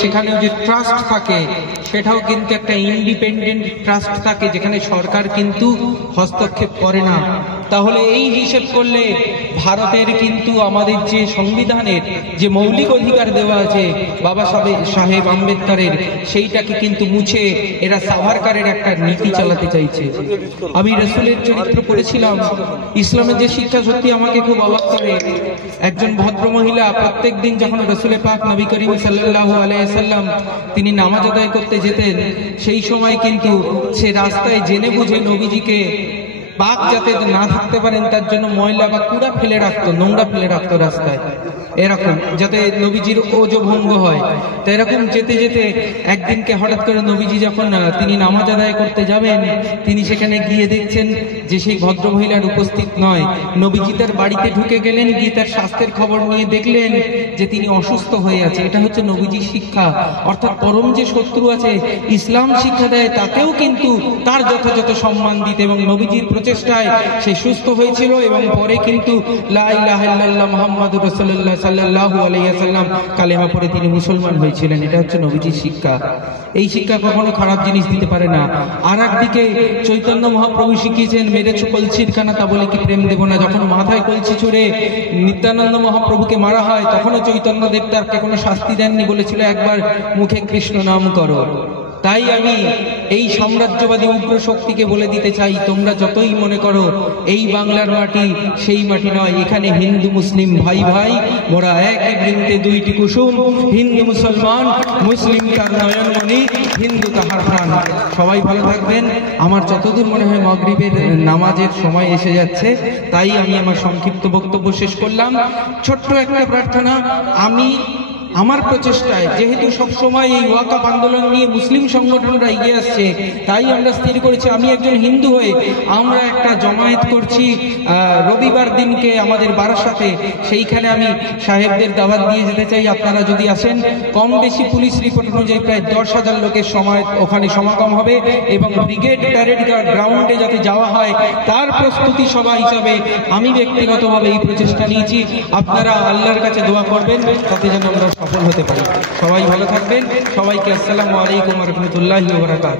সেখানেও যে ট্রাস্ট থাকে সেটাও কিন্তু একটা ইন্ডিপেন্ডেন্ট ট্রাস্ট থাকে, যেখানে সরকার কিন্তু হস্তক্ষেপ করে না। তাহলে এই হিসেব করলে ভারতের কিন্তু আমাদের যে সংবিধানের যে মৌলিক অধিকার দেওয়া আছে বাবা সাহেব আম্বেদকরের, সেইটাকে কিন্তু মুছে এরা সাভারকারের একটা নীতি চালাতে চাইছে। আমি রাসূলের চরিত্র পড়েছিলাম, ইসলামের যে শিক্ষা সত্যি আমাকে খুব অবাক করে। একজন ভদ্র মহিলা প্রত্যেক দিন যখন রাসূলে পাক নবী করিম সাল্লাল্লাহু আলাইহি ওয়াসাল্লাম তিনি নামাজ আদায় করতে যেতেন, সেই সময় কিন্তু সে রাস্তায় জেনে বুঝে নবীজিকে পাক যাতে না থাকতে পারেন তার জন্য ময়লা বা কুড়া ফেলে রাখতো, নোংরা ফেলে রাখতো রাস্তায়, এরকম যাতে নবীজির ওজো ভঙ্গ হয়। তো এরকম যেতে যেতে একদিনকে হঠাৎ করে নবীজি যখন তিনি নামাজ আদায় করতে যাবেন, তিনি সেখানে গিয়ে দেখছেন যে সেই ভদ্র মহিলার উপস্থিত নয়। নবীজি তার বাড়িতে ঢুকে গেলেন, গিয়ে তার স্বাস্থ্যের খবর নিয়ে দেখলেন যে তিনি অসুস্থ হয়ে আছে। এটা হচ্ছে নবীজির শিক্ষা। অর্থাৎ পরম যে শত্রু আছে ইসলাম শিক্ষা দেয় তাকেও কিন্তু তার যথাযথ সম্মান দিতে, এবং নবীজির প্রচেষ্টায় সে সুস্থ হয়েছিল এবং পরে কিন্তু লা ইলাহা ইল্লাল্লাহ মুহাম্মাদুর রাসূলুল্লাহ সাল্লাল্লাহু আলাইহি ওয়াসাল্লাম কালেমা পড়ে তিনি মুসলমান হয়েছিলেন। এটা হচ্ছে নবীজির শিক্ষা। এই শিক্ষা কখনো খারাপ জিনিস দিতে পারে না। আর একদিকে চৈতন্য মহাপ্রভু শিখিয়েছেন, মেরেছ কলসির কানা তা বলে কি প্রেম দেব না। যখন মাথায় কলসি ছুড়ে নিত্যানন্দ মহাপ্রভুকে মারা হয় তখনও চৈতন্য দেব তাকে কোনো শাস্তি দেননি, বলেছিল একবার মুখে কৃষ্ণ নাম করো। তাই আমি এই সাম্রাজ্যবাদী উগ্র শক্তিকে বলে দিতে চাই, তোমরা যতই মনে করো এই বাংলার মাটি সেই মাটি নয়, এখানে হিন্দু মুসলিম ভাই ভাই, মোরা একই বৃন্তে দুইটি কুসুম, হিন্দু মুসলমান, মুসলিম তার নয়নমণি, হিন্দু তাহার প্রাণ। সবাই ভালো থাকবেন। আমার যতদূর মনে হয় মাগরিবের নামাজের সময় এসে যাচ্ছে, তাই আমি আমার সংক্ষিপ্ত বক্তব্য শেষ করলাম। ছোট্ট একটা প্রার্থনা, আমি আমার প্রচেষ্টায় যেহেতু সবসময় এই ওয়াকাফ আন্দোলন নিয়ে মুসলিম সংগঠনরা এগিয়ে আসছে, তাই আমরা স্থির করেছি আমি একজন হিন্দু হয়ে আমরা একটা জমায়েত করছি রবিবার দিনকে আমাদের বারাসাতে। সেইখানে আমি সাহেবদের দাওয়াত দিয়ে যেতে চাই, আপনারা যদি আসেন। কম বেশি পুলিশ রিপোর্ট অনুযায়ী প্রায় 10,000 লোকের ওখানে সমাগম হবে, এবং ব্রিগেড প্যারেড গ্রাউন্ডে যাতে যাওয়া হয় তার প্রস্তুতি সভা হিসাবে আমি ব্যক্তিগতভাবে এই প্রচেষ্টা নিয়েছি। আপনারা আল্লাহর কাছে দোয়া করবেন তাতে যেন আমরা সফল হতে পারি। সবাই ভালো থাকবেন। সবাইকে আসসালামু আলাইকুম ওয়া রাহমাতুল্লাহি ওয়া বারাকাতুহু।